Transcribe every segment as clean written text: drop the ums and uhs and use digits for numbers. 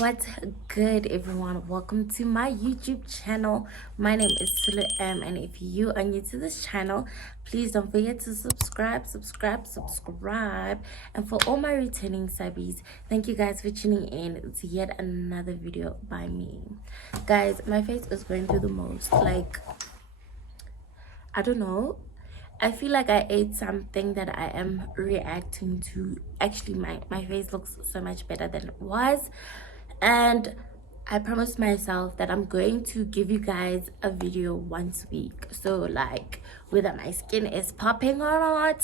What's good, everyone? Welcome to my YouTube channel. My name is Tsholo M, and if you are new to this channel, please don't forget to subscribe. And for all my returning subbies, thank you guys for tuning in to yet another video by me. Guys, my face is going through the most. Like, I don't know. I feel like I ate something that I am reacting to. Actually, my face looks so much better than it was. And I promised myself that I'm going to give you guys a video once a week. So like, whether my skin is popping or not,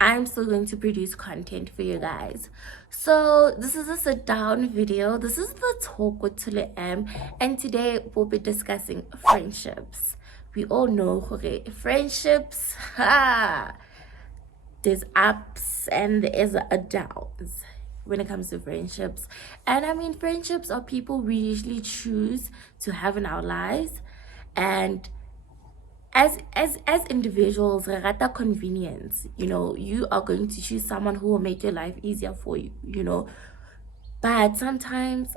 I'm still going to produce content for you guys. So this is a sit down video. This is the talk with Tsholo M, and today we'll be discussing friendships. We all know, okay, friendships, there's ups and there's a downs when it comes to friendships. And I mean, friendships are people we usually choose to have in our lives. And as individuals, rata convenience, you are going to choose someone who will make your life easier for you. But sometimes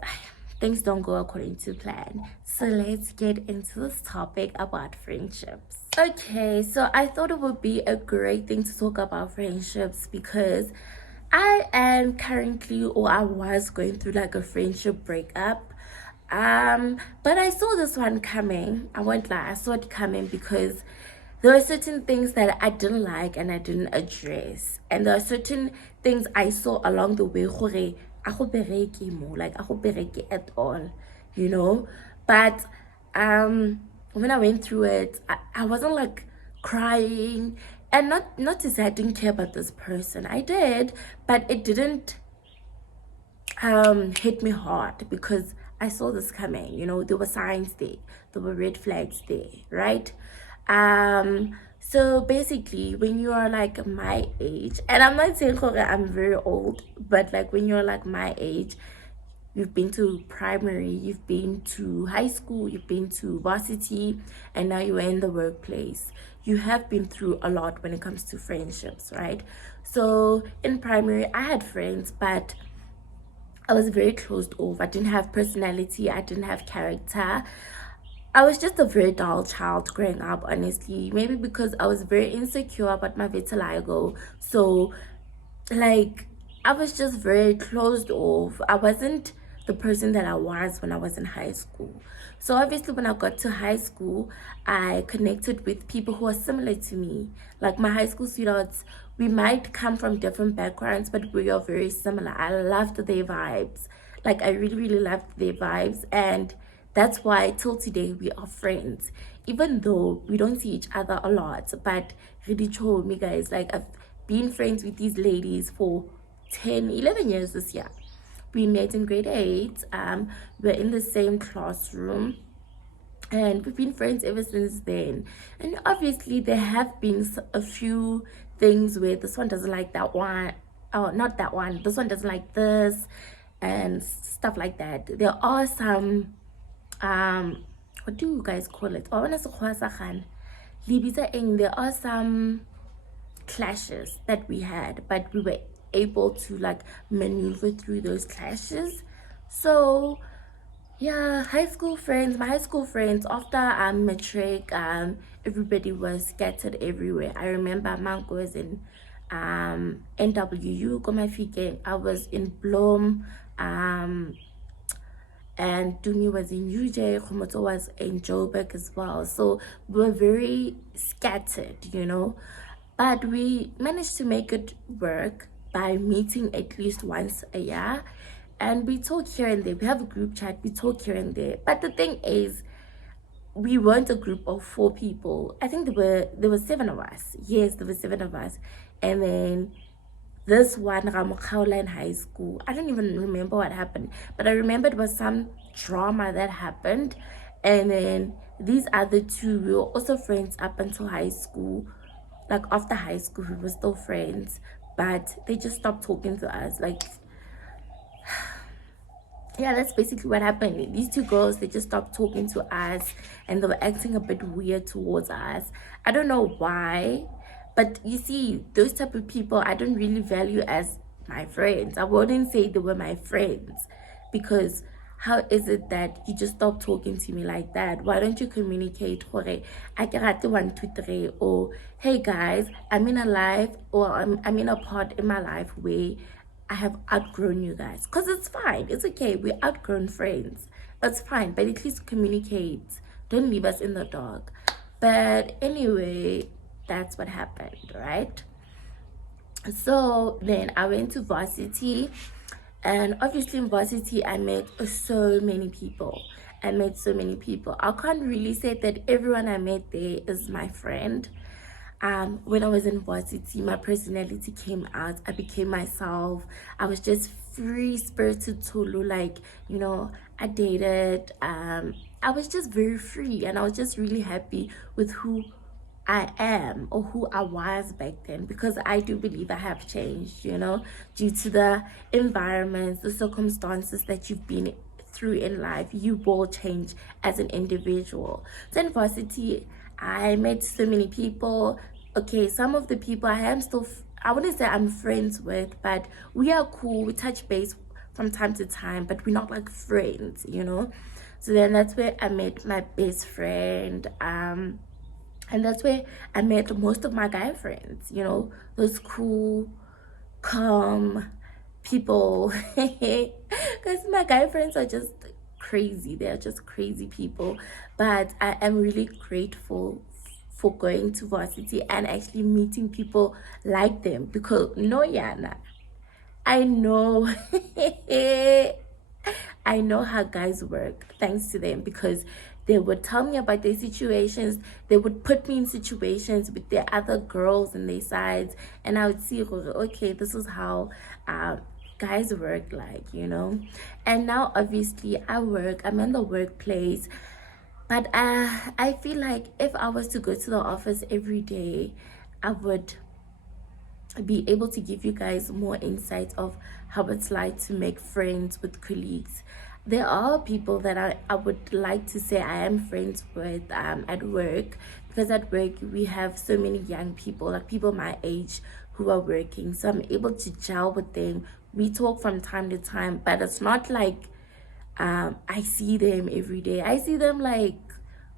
things don't go according to plan. So let's get into this topic about friendships. Okay, so I thought it would be a great thing to talk about friendships because I am currently, or I was going through like a friendship breakup. But I saw this one coming. I won't lie, I saw it coming because there are certain things that I didn't like and I didn't address. And there are certain things I saw along the way, I go bereke mo, like I go bereke at all. But when I went through it, I wasn't like crying, and not to say I didn't care about this person. I did, but it didn't hit me hard because I saw this coming. There were signs there, there were red flags there, right? So basically, when you are like my age, and I'm not saying I'm very old, but like when you're like my age, you've been to primary, you've been to high school, you've been to varsity, and now you're in the workplace. You have been through a lot when it comes to friendships, right? So in primary, I had friends, but I was very closed off. I didn't have personality, I didn't have character. I was just a very dull child growing up, honestly. Maybe because I was very insecure about my vitiligo. So like, I was just very closed off. I wasn't the person that I was when I was in high school. So obviously when I got to high school, I connected with people who are similar to me. Like my high school sweethearts, we might come from different backgrounds, but we are very similar. I loved their vibes. Like I really, really loved their vibes, and that's why till today we are friends. Even though we don't see each other a lot, but really told me, guys, like I've been friends with these ladies for 10-11 years this year. We met in grade 8. We're in the same classroom, and we've been friends ever since then. And obviously there have been a few things where this one doesn't like that one, oh, not that one, this one doesn't like this, and stuff like that. There are some what do you guys call it? There are some clashes that we had, but we were able to like maneuver through those clashes. So yeah, my high school friends, after matric, everybody was scattered everywhere. I remember Manko was in NWU, Komafike. I was in Bloem, and Dumi was in UJ, Komoto was in Joburg as well. So we were very scattered. But we managed to make it work by meeting at least once a year. And we talk here and there. We have a group chat, we talk here and there. But the thing is, we weren't a group of 4 people. I think there were 7 of us. Yes, there were 7 of us. And then this one, Ramokhaula, in high school, I don't even remember what happened, but I remember it was some drama that happened. And then these other 2, we were also friends up until high school. Like after high school, we were still friends, but they just stopped talking to us. Like, yeah, that's basically what happened. These 2 girls, they just stopped talking to us, and they were acting a bit weird towards us. I don't know why. But you see, those type of people I don't really value as my friends. I wouldn't say they were my friends because how is it that you just stop talking to me like that? Why don't you communicate? Hore, I can write 1, 2, 3, or hey guys, I'm in a life, or I'm in a part in my life where I have outgrown you guys. Because it's fine, it's okay, we're outgrown friends. That's fine, but at least communicate. Don't leave us in the dark. But anyway, that's what happened, right? So then I went to varsity, and obviously in varsity I met so many people. I can't really say that everyone I met there is my friend. When I was in varsity, my personality came out. I became myself. I was just free spirited Tsholo, like, I dated. I was just very free, and I was just really happy with who I am, or who I was back then, because I do believe I have changed, due to the environments, the circumstances that you've been through in life. You will change as an individual. So in varsity, I met so many people. Okay, some of the people I am still, I wouldn't say I'm friends with, but we are cool. We touch base from time to time, but we're not like friends. So then that's where I met my best friend. And that's where I met most of my guy friends, those cool, calm people. Because my guy friends are just crazy. They're just crazy people. But I am really grateful for going to varsity and actually meeting people like them. Because, no, Yana, I know. I know how guys work thanks to them, because they would tell me about their situations. They would put me in situations with their other girls and their sides, and I would see, okay, this is how guys work, And now obviously I'm in the workplace, but I feel like if I was to go to the office every day, I would be able to give you guys more insight of how it's like to make friends with colleagues. There are people that I would like to say I am friends with at work, because at work we have so many young people, like people my age, who are working, so I'm able to gel with them. We talk from time to time, but it's not like I see them every day. I see them like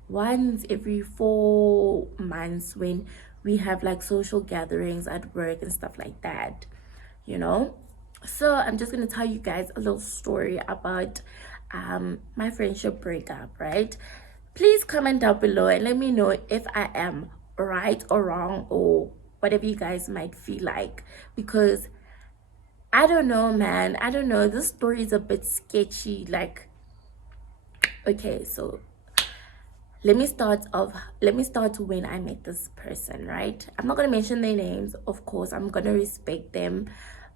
once every 4 months, when we have like social gatherings at work and stuff like that, So I'm just gonna tell you guys a little story about my friendship breakup, right? Please comment down below and let me know if I am right or wrong, or whatever you guys might feel like, because I don't know, man. I don't know. This story is a bit sketchy. Like, okay, so let me start when I met this person, right? I'm not going to mention their names, of course. I'm going to respect them,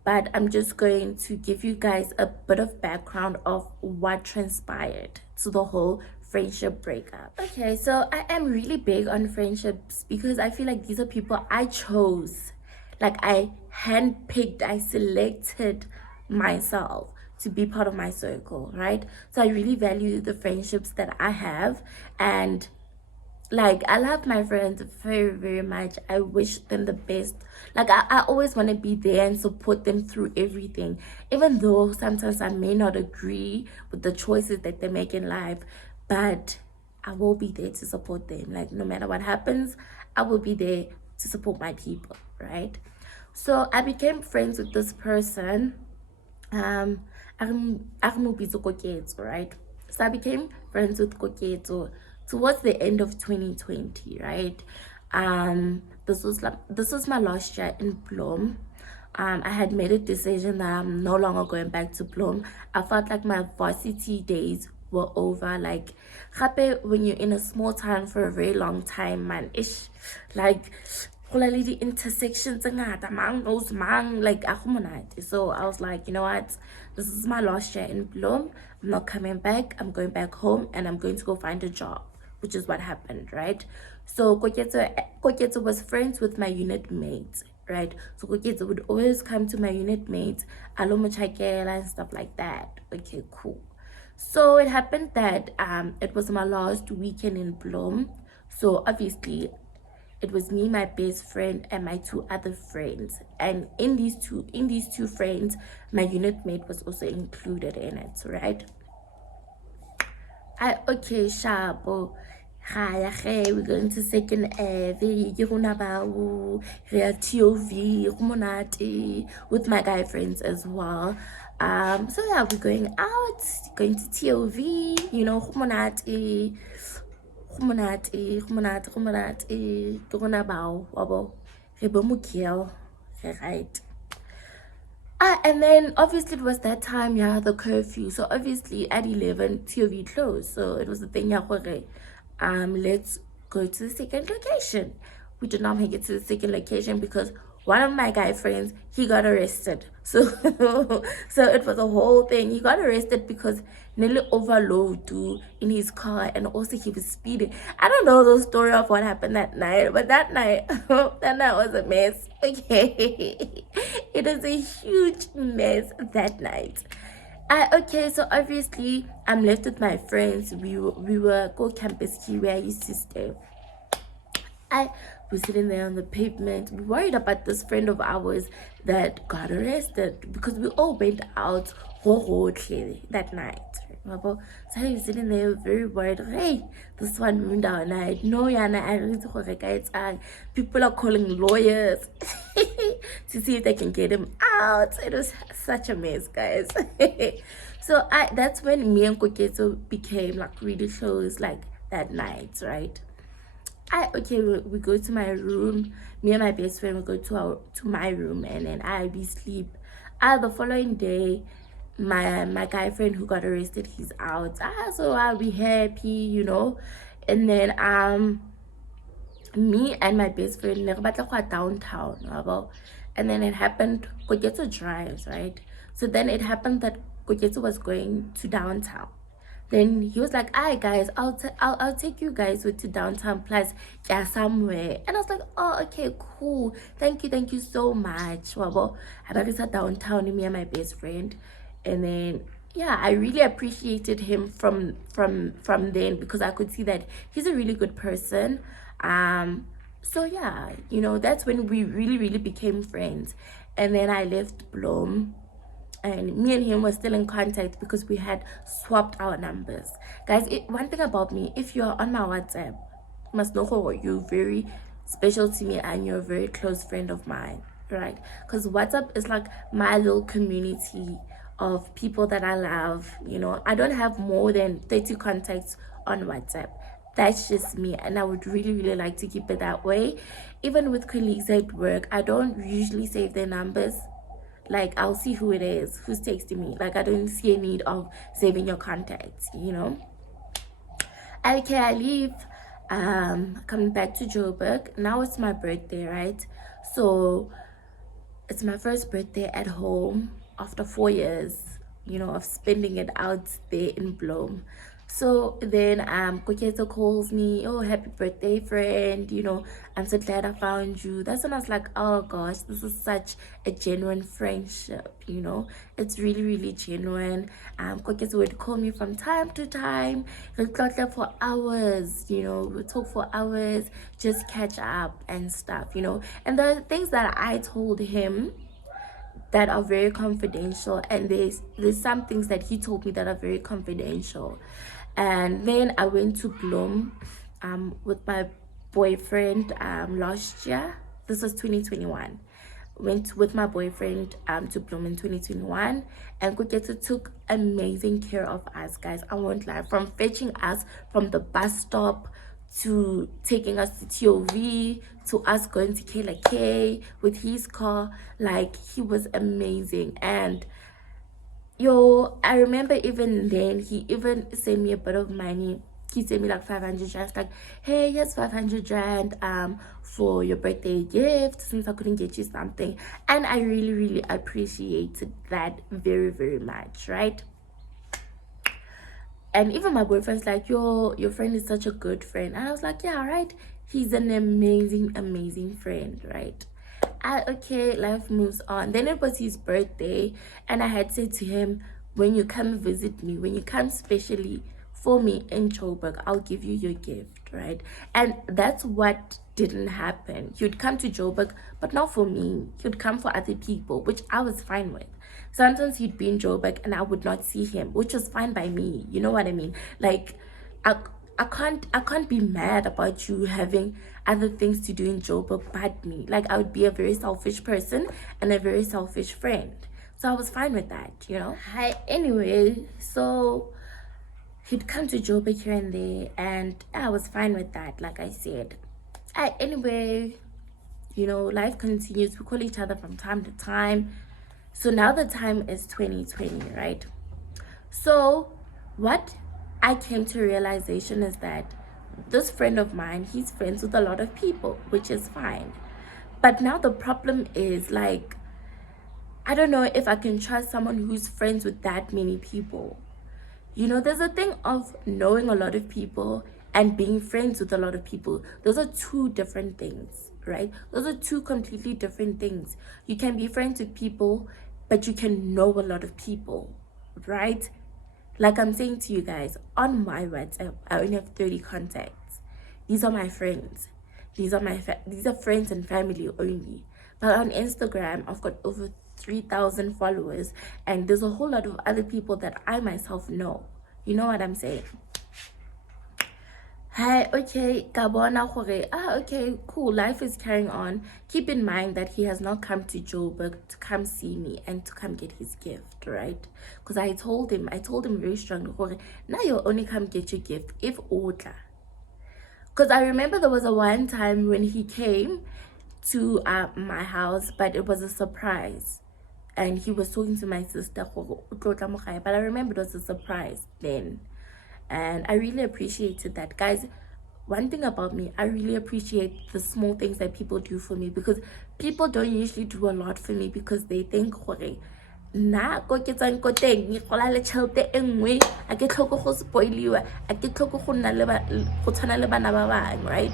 but I'm just going to give you guys a bit of background of what transpired to the whole friendship breakup. Okay, so I am really big on friendships, because I feel like these are people I chose. Like, I handpicked, I selected myself to be part of my circle, right? So I really value the friendships that I have, and like, I love my friends very, very much. I wish them the best. Like, I always want to be there and support them through everything, even though sometimes I may not agree with the choices that they make in life, but I will be there to support them. Like, no matter what happens, I will be there to support my people, right? So I became friends with this person. Koketso, right? So I became friends with Koketso towards the end of 2020, right? This was my last year in Bloem. I had made a decision that I'm no longer going back to Bloem. I felt like my varsity days were over. Like, when you're in a small town for a very long time, man, ish, like, the intersections mang knows mang, like, so I was like, you know what, this is my last year in Bloem. I'm not coming back. I'm going back home, and I'm going to go find a job, which is what happened, right? So Koketso was friends with my unit mates, right? So Koketso would always come to my unit mates, alomochakela and stuff like that. Okay, cool. So it happened that it was my last weekend in Bloem. So obviously it was me, my best friend, and my 2 other friends. And in these two friends, my unit mate was also included in it, right? Okay, sharpo. Hi, hey, we're going to second very real TOV, Rumonati, with my guy friends as well. So yeah, we're going out, going to TOV, you know, Rumonati, Rumonati, Rumonati, Rumonati, Turunabao, Wabo, Rebomukiel, right. And then obviously it was that time, yeah, the curfew. So obviously at 11, TOV closed. So it was the thing, yeah, okay, let's go to the second location. We did not make it to the second location because one of my guy friends, he got arrested. So so it was a whole thing. He got arrested because nearly overload in his car, and also he was speeding. I don't know the story of what happened that night, but that night that night was a mess. Okay. It was a huge mess that night. Okay, so obviously I'm left with my friends. We were go campus here where I used to stay. I was sitting there on the pavement, worried about this friend of ours that got arrested because we all went out that night. So I was sitting there very worried. Hey, this one ruined our night. No, Yana, I really think people are calling lawyers to see if they can get him out. It was such a mess, guys. So that's when me and Koketo became like really close, like that night, right? We go to my room. Me and my best friend will go to my room, and then we sleep. The following day, my guy friend who got arrested, he's out. So I'll be happy, you know. And then me and my best friend ne re batla go ya downtown, and then it happened Kogetso drives, right? So then it happened that Kogetso was going to downtown. Then he was like, "Alright, guys, I'll take you guys to downtown plus yeah somewhere." And I was like, "Oh, okay, cool. Thank you so much." Wabo, I at downtown, me and my best friend, and then yeah, I really appreciated him from then because I could see that he's a really good person. So yeah, you know, that's when we really became friends. And then I left Bloom, and me and him were still in contact because we had swapped our numbers. Guys, one thing about me, if you're on my WhatsApp, you must know who you're very special to me and you're a very close friend of mine, right? Because WhatsApp is like my little community of people that I love. You know, I don't have more than 30 contacts on WhatsApp. That's just me, and I would really like to keep it that way. Even with colleagues at work, I don't usually save their numbers. Like, I'll see who it is, who's texting me. Like, I don't see a need of saving your contacts, you know. Okay, I leave, coming back to Joburg. Now it's my birthday, right? So it's my first birthday at home after 4 years, you know, of spending it out there in Bloem. So then Koketo calls me, "Oh, happy birthday, friend, you know, I'm so glad I found you." That's when I was like, oh gosh, this is such a genuine friendship, you know. It's really genuine. Koketo would call me from time to time. We'd talk for hours, you know, we'd talk for hours, just catch up and stuff, you know. And the things that I told him that are very confidential, and there's some things that he told me that are very confidential. And then I went to Bloem with my boyfriend last year. This was 2021. Went with my boyfriend to Bloem in 2021, and Koketo took amazing care of us, guys. I won't lie, from fetching us from the bus stop to taking us to TOV, to us going to KLK with his car. Like, he was amazing. And yo, I remember even then he even sent me a bit of money. He sent me like 500 rand, like, "Hey, here's 500 rand for your birthday gift since I couldn't get you something." And I really appreciated that very much, right? And even my boyfriend's like, your friend is such a good friend. And I was like, yeah, right, he's an amazing friend, right? Okay, life moves on. Then it was his birthday, and I had said to him, "When you come visit me, when you come specially for me in Joburg, I'll give you your gift," right? And that's what didn't happen. He'd come to Joburg, but not for me. He'd come for other people, which I was fine with. Sometimes he'd be in Joburg and I would not see him, which was fine by me. You know what I mean? Like, I, I can't be mad about you having other things to do in Joburg but me. Like, I would be a very selfish person and a very selfish friend. So I was fine with that. Hi, anyway, so he'd come to Joburg here and there, and I was fine with that, like I said. Anyway, life continues. We call each other from time to time. So now the time is 2020, right? So what I came to realization is that this friend of mine, he's friends with a lot of people, which is fine. But now the problem is, like, I don't know if I can trust someone who's friends with that many people. There's a thing of knowing a lot of people and being friends with a lot of people. Those are two different things, right? Those are two completely different things. You can be friends with people, but you can know a lot of people, right? Like I'm saying to you guys, on my WhatsApp, I only have 30 contacts. These are my friends. These are friends and family only. But on Instagram, I've got over 3,000 followers, and there's a whole lot of other people that I myself know. You know what I'm saying? Hi, okay, okay, cool, life is carrying on. Keep in mind that he has not come to Joburg to come see me and to come get his gift, right? Because I told him very strongly, now you'll only come get your gift if Otla. Because I remember there was a one time when he came to my house, but it was a surprise. And he was talking to my sister, but I remember it was a surprise then. And I really appreciated that. Guys, one thing about me, I really appreciate the small things that people do for me, because people don't usually do a lot for me because they think na ko ke tsang ko teng go la le tšhelete e nngwe a ke tlhoko go spoiliwa a ke tlhoko go nna le go tshwana le bana ba bang, right?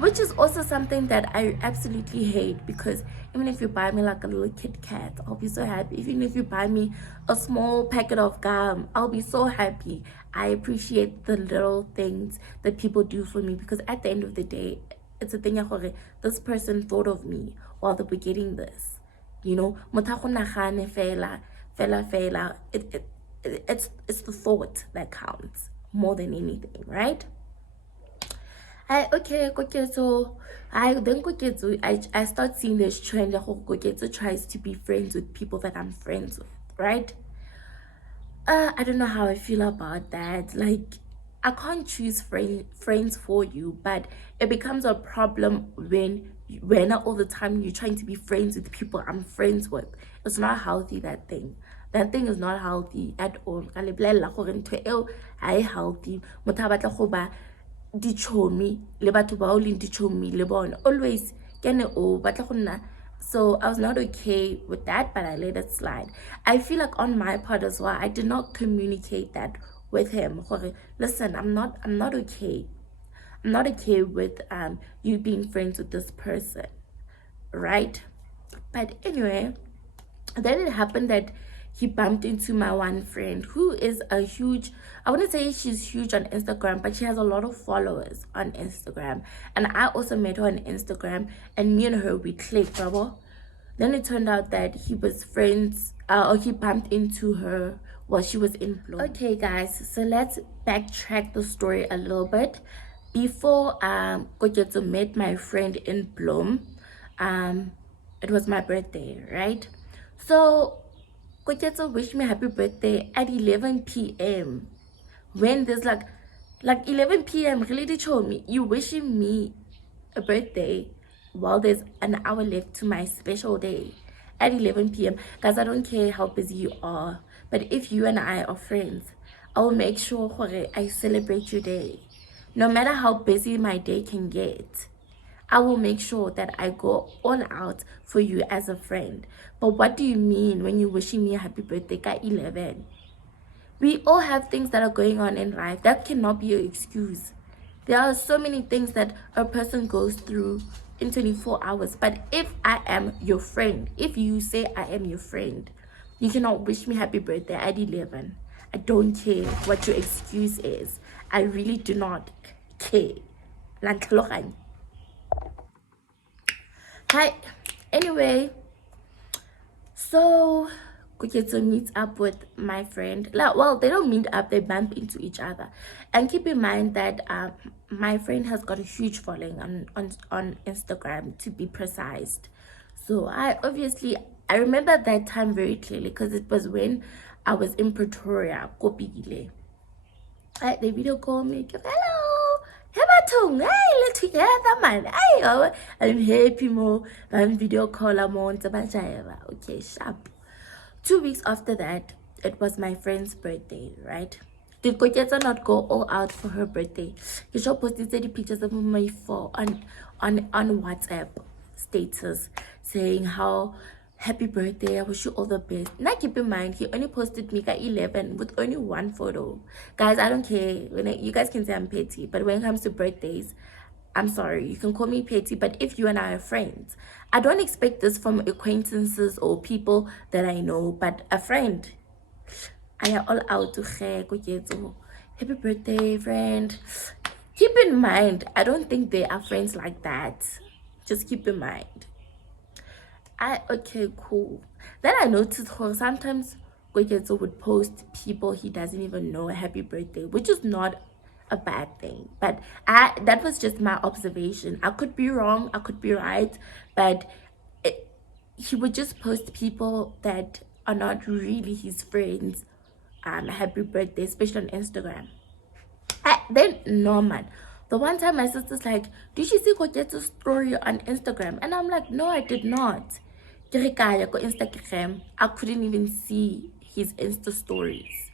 Which is also something that I absolutely hate, because even if you buy me like a little Kit Kat, I'll be so happy. Even if you buy me a small packet of gum, I'll be so happy. I appreciate the little things that people do for me, because at the end of the day, it's a thing ya gore this person thought of me while they were getting this. Motho go nagane fela. It's the thought that counts more than anything, right? Okay, so I start seeing this trend that Koketso tries to be friends with people that I'm friends with, right? I don't know how I feel about that. Like, I can't choose friends for you, but it becomes a problem when all the time you're trying to be friends with people I'm friends with. It's not healthy, that thing. That thing is not healthy at all. I healthy. Dichomi le batho ba o leng dichomi le bona always kene o batla go nna. So I was not okay with that, but I let it slide. I feel like on my part as well, I did not communicate that with him. Listen, I'm not okay. I'm not okay with you being friends with this person, right? But anyway, then it happened that he bumped into my one friend who is a huge, I wouldn't say she's huge on Instagram, but she has a lot of followers on Instagram. And I also met her on Instagram, and me and her, we clicked, bravo. Then it turned out that he was friends, or he bumped into her while she was in Bloom. Okay, guys, so let's backtrack the story a little bit. Before Kojetsu met my friend in Bloom, it was my birthday, right? So Kojetsu wished me happy birthday at 11 p.m. When there's like 11 p.m. really did show me you wishing me a birthday while there's an hour left to my special day at 11 p.m. Guys, I don't care how busy you are, but if you and I are friends, I will make sure I celebrate your day. No matter how busy my day can get, I will make sure that I go all out for you as a friend. But what do you mean when you're wishing me a happy birthday at 11? We all have things that are going on in life. That cannot be your excuse. There are so many things that a person goes through in 24 hours. But if I am your friend, if you say I am your friend, you cannot wish me happy birthday at 11. I don't care what your excuse is. I really do not care. Hi. Anyway, so Koketso meets up with my friend. Like, well, they don't meet up, they bump into each other. And keep in mind that my friend has got a huge following on Instagram, to be precise. So I remember that time very clearly because it was when I was in Pretoria, Kopile. They video call me, hello, hey, let's together, man. I'm happy more. I'm video call, I'm on. Okay, sharp. 2 weeks after that, it was my friend's birthday, right? Did Koketsa not go all out for her birthday? She posted the pictures of my phone on WhatsApp status saying how happy birthday, I wish you all the best. Now keep in mind, he only posted Mika 11 with only one photo. Guys, I don't care. You guys can say I'm petty, but when it comes to birthdays, I'm sorry, you can call me petty, but if you and I are friends, I don't expect this from acquaintances or people that I know, but a friend. I am all out to happy birthday, friend. Keep in mind, I don't think they are friends like that. Just keep in mind. Okay, cool. Then I noticed how sometimes Koketso would post people he doesn't even know a happy birthday, which is not a bad thing, but that was just my observation. I could be wrong, I could be right, but he would just post people that are not really his friends happy birthday, especially on Instagram. Then no, man, the one time my sister's like, did you see Koketso's story on Instagram? And I'm like, no, I did not. Instagram, I couldn't even see his Insta stories.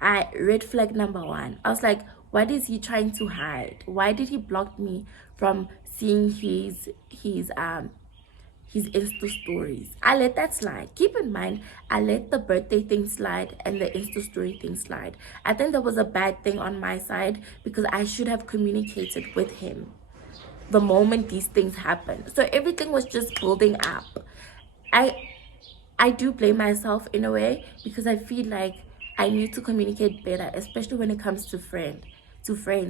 Red flag number one. I was like, what is he trying to hide? Why did he block me from seeing his Insta stories? I let that slide. Keep in mind, I let the birthday thing slide and the Insta story thing slide. I think that was a bad thing on my side because I should have communicated with him the moment these things happen. So everything was just building up. I do blame myself in a way because I feel like I need to communicate better, especially when it comes to friends.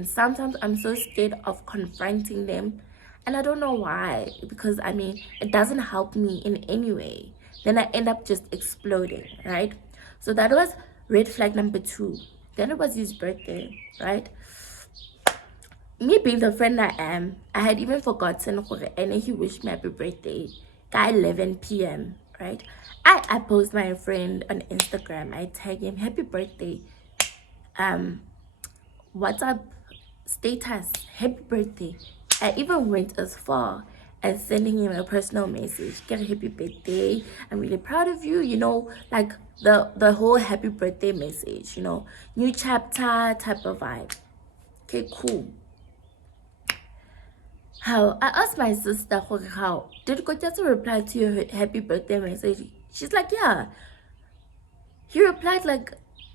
Sometimes I'm so scared of confronting them, and I don't know why, because I mean, it doesn't help me in any way. Then I end up just exploding, right? So that was red flag number 2. Then it was his birthday, right? Me being the friend I am, I had even forgotten, and he wished me happy birthday at 11 p.m. right? I post my friend on Instagram. I tag him, happy birthday. WhatsApp status, happy birthday. I even went as far as sending him a personal message, get a happy birthday, I'm really proud of you, you know, like the whole happy birthday message, you know, new chapter type of vibe. Okay, cool. How I asked my sister, how did Koketso reply to your happy birthday message? She's like, yeah. He replied like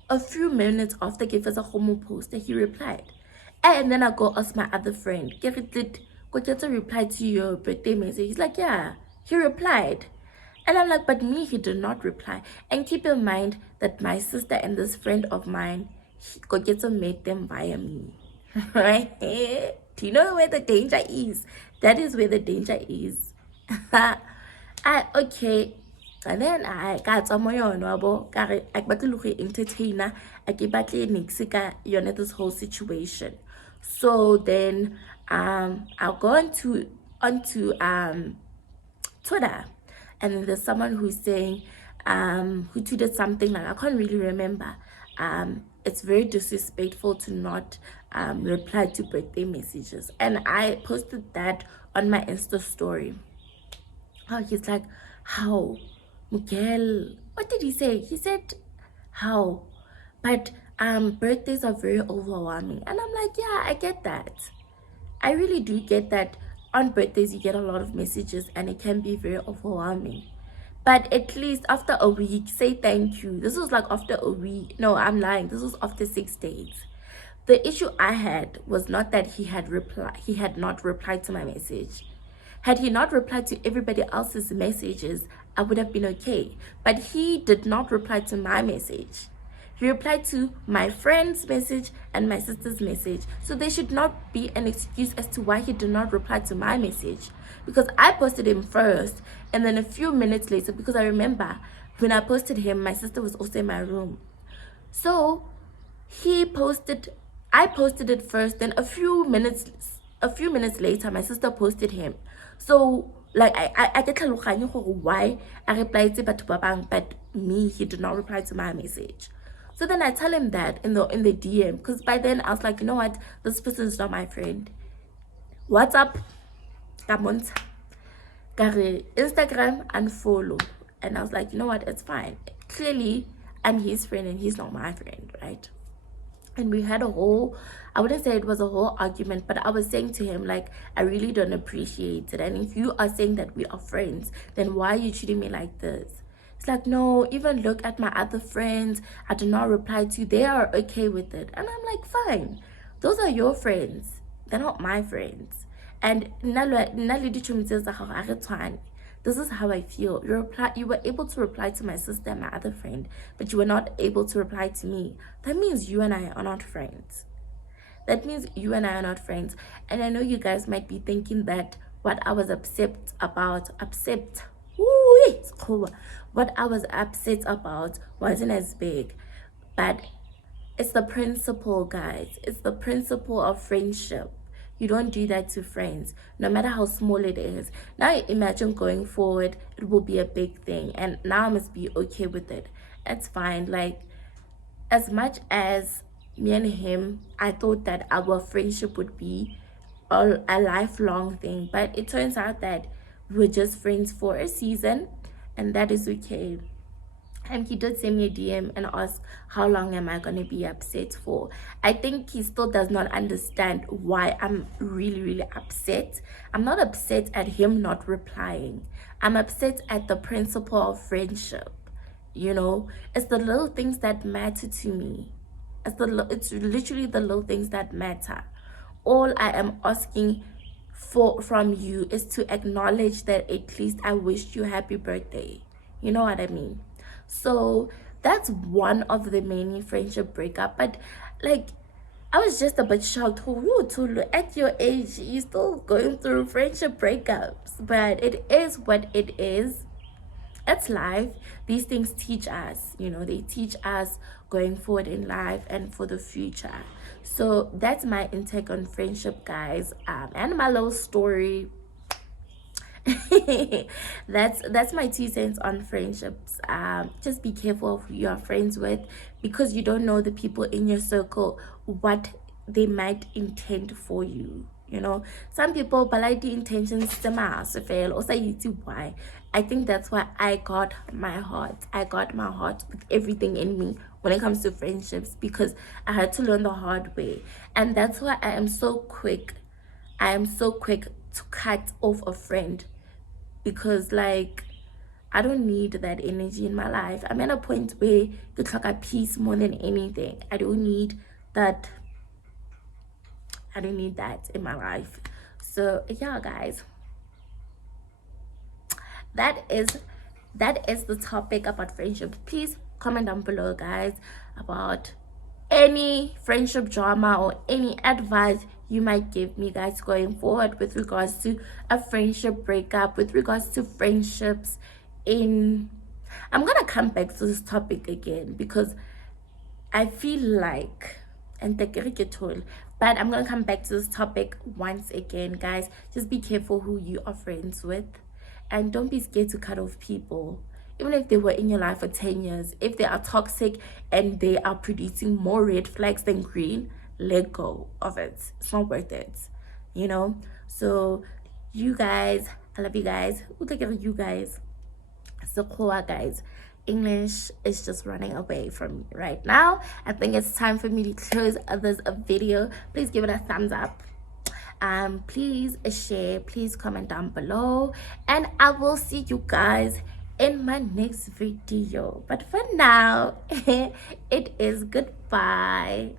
a few minutes after gave us a homo post that he replied. And then I go ask my other friend, did Koketso reply to your birthday message? He's like, yeah, he replied. And I'm like, but me, he did not reply. And keep in mind that my sister and this friend of mine, Koketso made them via me. Right? Do you know where the danger is? That is where the danger is. Okay. And then I got some more on I battle entertainer. I give back this whole situation. So then I'll go onto Twitter, and then there's someone who's saying who tweeted something like, I can't really remember, it's very disrespectful to not reply to birthday messages, and I posted that on my Insta story. He's like, how, Miguel, what did he say? He said, how, but birthdays are very overwhelming. And I'm like, yeah, I get that. I really do get that. On birthdays you get a lot of messages and it can be very overwhelming, but at least after a week, say thank you. This was like after a week. No, I'm lying, this was after 6 days. The issue I had was not that he had not replied to my message. Had he not replied to everybody else's messages, I would have been okay. But he did not reply to my message. He replied to my friend's message and my sister's message. So there should not be an excuse as to why he did not reply to my message. Because I posted him first, and then a few minutes later, because I remember when I posted him, my sister was also in my room. So he posted, I posted it first, then a few minutes later my sister posted him. So like I get why I replied to but me, he did not reply to my message. So then I tell him that in the DM, because by then I was like, you know what, this person is not my friend. WhatsApp, Kamonta, Instagram, unfollow. And I was like, you know what, it's fine. Clearly I'm his friend and he's not my friend, right? And we had a whole, I wouldn't say it was a whole argument, but I was saying to him, like, I really don't appreciate it. And if you are saying that we are friends, then why are you treating me like this? It's like, no, even look at my other friends. I do not reply to. They are okay with it. And I'm like, fine. Those are your friends. They're not my friends. And this is how I feel. You were able to reply to my sister and my other friend, but you were not able to reply to me. That means you and I are not friends. That means you and I are not friends. And I know you guys might be thinking that what I was upset about wasn't as big. But it's the principle, guys. It's the principle of friendship. You don't do that to friends, no matter how small it is. Now imagine going forward, it will be a big thing, and now I must be okay with it. It's fine. Like, as much as me and him, I thought that our friendship would be a lifelong thing, but it turns out that we're just friends for a season, and that is okay. And he did send me a DM and ask how long am I gonna be upset for. I think he still does not understand why I'm really upset. I'm not upset at him not replying. I'm upset at the principle of friendship. You know, it's the little things that matter to me. It's literally the little things that matter. All I am asking from you is to acknowledge that at least I wished you happy birthday. You know what I mean? So that's one of the many friendship breakup. But like, I was just a bit shocked. Oh, Tsholo, at your age, you're still going through friendship breakups. But it is what it is. It's life. These things teach us, they teach us going forward in life and for the future. So that's my intake on friendship, guys, and my little story. That's my 2 cents on friendships. Just be careful of who you are friends with, because you don't know the people in your circle, what they might intend for you. Some people but the intentions to fail, also you see why. I think that's why I got my heart with everything in me when it comes to friendships, because I had to learn the hard way. And that's why I am so quick to cut off a friend, because like, I don't need that energy in my life. I'm at a point where it's like a peace more than anything. I don't need that in my life. So yeah, guys, that is the topic about friendship. Please comment down below, guys, about any friendship drama or any advice you might give me, guys, going forward with regards to a friendship breakup, with regards to friendships. I'm gonna come back to this topic again, because I feel like, and but I'm gonna come back to this topic once again, guys. Just be careful who you are friends with, and don't be scared to cut off people. Even if they were in your life for 10 years, if they are toxic and they are producing more red flags than green, let go of it. It's not worth it, So you guys, I love you guys. You guys, so cool, guys. English is just running away from me right now. I think it's time for me to close this video. Please give it a thumbs up. Please share, please comment down below, and I will see you guys in my next video. But for now, it is goodbye.